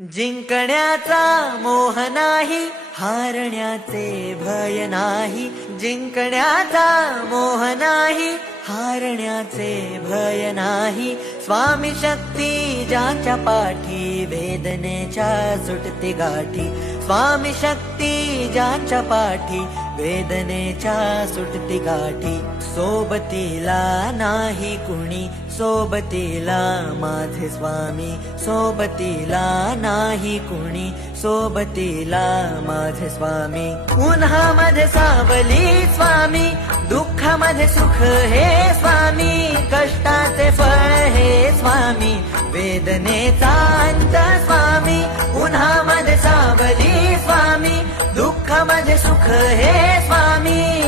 जिंकण्याचा मोह नाही, हारण्याचे भय नाही. जिंकण्याचा मोह नाही, हारण्याचे भय नाही. स्वामी शक्ती ज्याच्या पाठी, वेदनेच्या सुटते गाठी. स्वामी शक्ती ज्याच्या पाठी, वेदनेच्या सुटती गाठी. सोबतीला नाही कुणी, सोबतीला माझे स्वामी. सोबतीला नाही कुणी, सोबतीला माझे स्वामी. उन्हामध्ये सावली स्वामी, दुःखामध्ये सुख हे स्वामी. कष्टाचे फळ हे स्वामी, वेदनेचा अंत स्वामी. उन्हामध्ये सावली स्वामी, दुःखामध्ये सुख हे स्वामी.